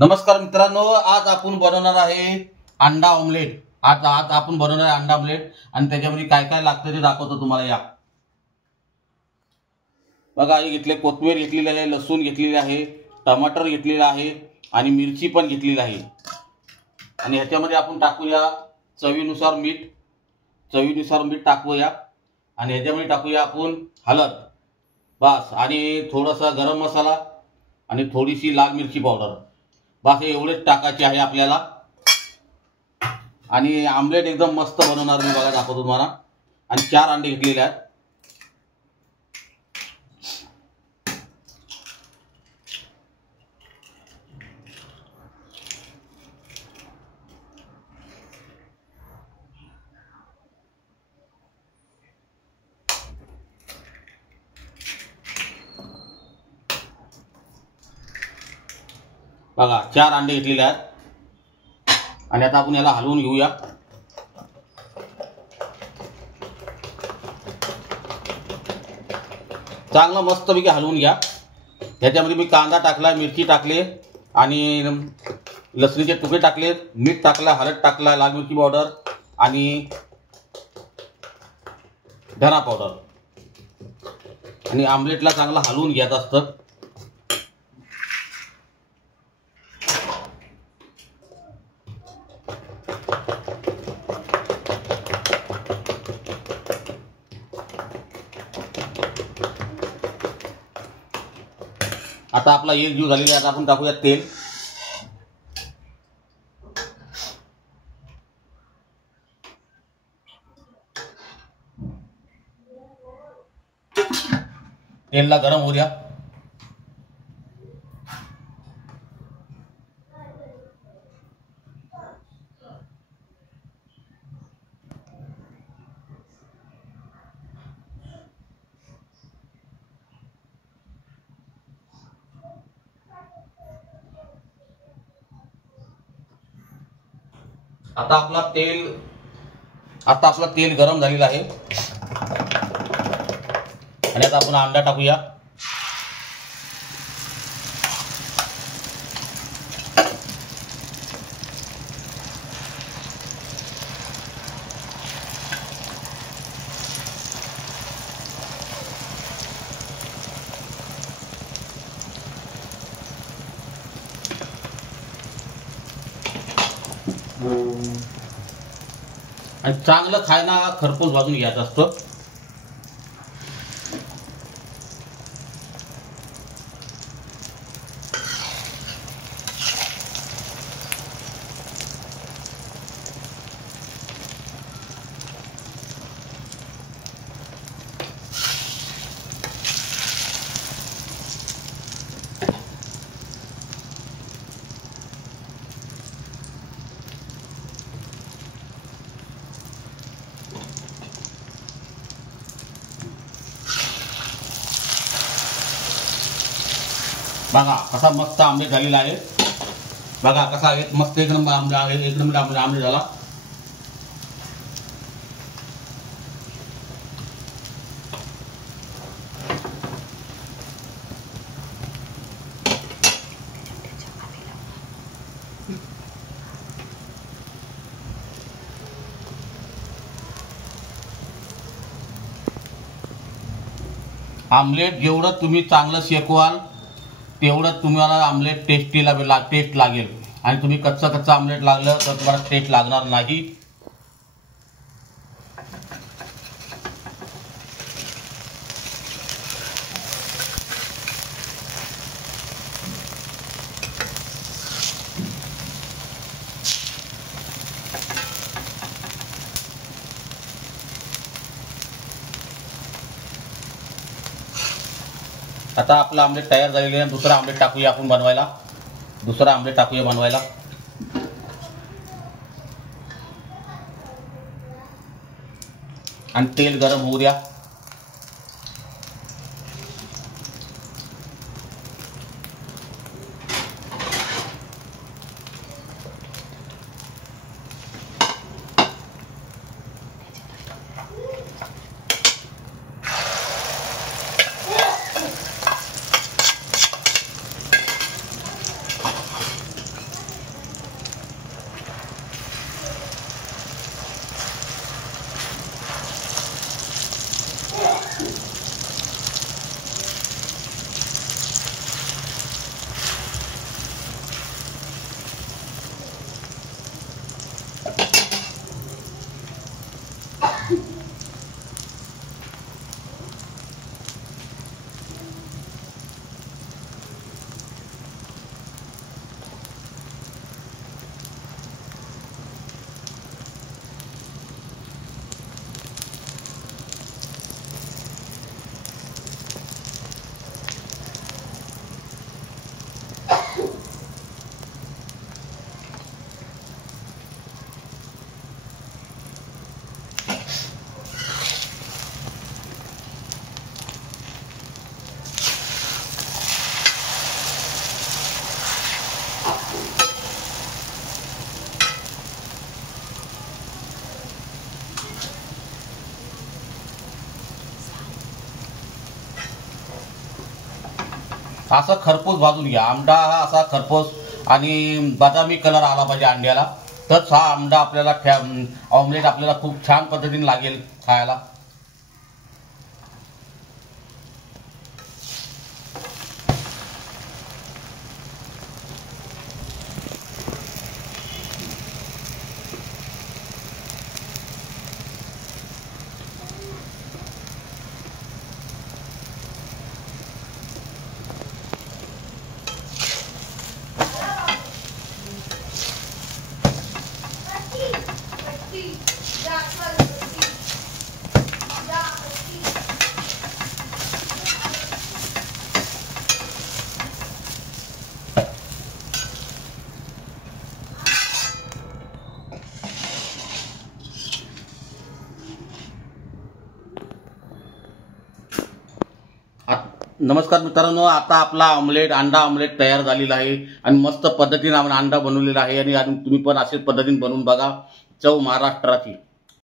नमस्कार मित्रांनो, आज आपण बनवणार आहे अंडा ऑमलेट। आज आपण बनवणार आहे अंडा ऑमलेट आणि त्याच्यामध्ये काय काय लागतं ते दाखवतो तुम्हाला। या बघा, हे घेतले कोथिंबीर घेतलेली आहे, लसूण घेतलेली आहे, टमाटर घेतलेला आहे आणि मिरची पण घेतलेली आहे। आणि ह्याच्यामध्ये आपण टाकूया चवीनुसार मीठ टाकूया आणि ह्याच्यामध्ये टाकूया आपण हळद बस, आणि थोडासा गरम मसाला आणि थोडीशी लाल मिरची पावडर बस, एवढेच टाकायचे आहे आपल्याला। आणि आमलेट एकदम मस्त बनवणार मी, बघा दाखवतो तुम्हाला। आणि 4 अंडे घेतलेले आहेत। बघा 4 अंडे घेतलेले आहेत आणि आता आपण याला हलवून घेऊया। चांगलं मस्तपैकी हलवून घ्या। ह्याच्यामध्ये मी कांदा टाकला, मिरची टाकले आणि लसणीचे तुकडे टाकले, मीठ टाकला, हळद टाकला, लाल मिरची पावडर आणि धना पावडर। आणि आमलेटला चांगलं हलवून घ्यायचं असतं। आता आपला एक जीव झालेला आहे। आता आपण टाकूया तेल। तेलला गरम होऊ द्या। आता आपला तेल गरम झालेला आहे आणि आता आपण अंडा टाकूया। आणि चांगलं खायला खरपूस भाजून घ्यायचं असतं। बघा कसा मस्त आमलेट झालेला आहे। बघा कसा एक मस्त एक नंबर आमलेट झाला। आमलेट जेवढं तुम्ही चांगलं शेकवाल तेवढं तुम्हाला आमलेट टेस्ट लागेल। आणि तुम्ही कच्चा आमलेट लागलं तर तुम्हाला टेस्ट लागणार नाही। आता आपला आमलेट तयार झालेला आहे। दुसरा आमलेट टाकूया आपण बनवायला। आणि तेल गरम होऊ द्या। असं खरपूस भाजून घ्या. अंडा हा असा खरपूस आणि बदामी कलर आला पाहिजे अंड्याला, तरच हा अंडा आपल्याला ऑमलेट आपल्याला खूप छान पद्धतीने लागेल खायला. नमस्कार मित्रांनो, आता आपला अंडा ऑमलेट तयार झालेला आहे आणि मस्त पद्धतीने आपण अंडा बनवलेला आहे आणि तुम्ही पण अशाच पद्धतीने बनवून बघा. चव महाराष्ट्राची.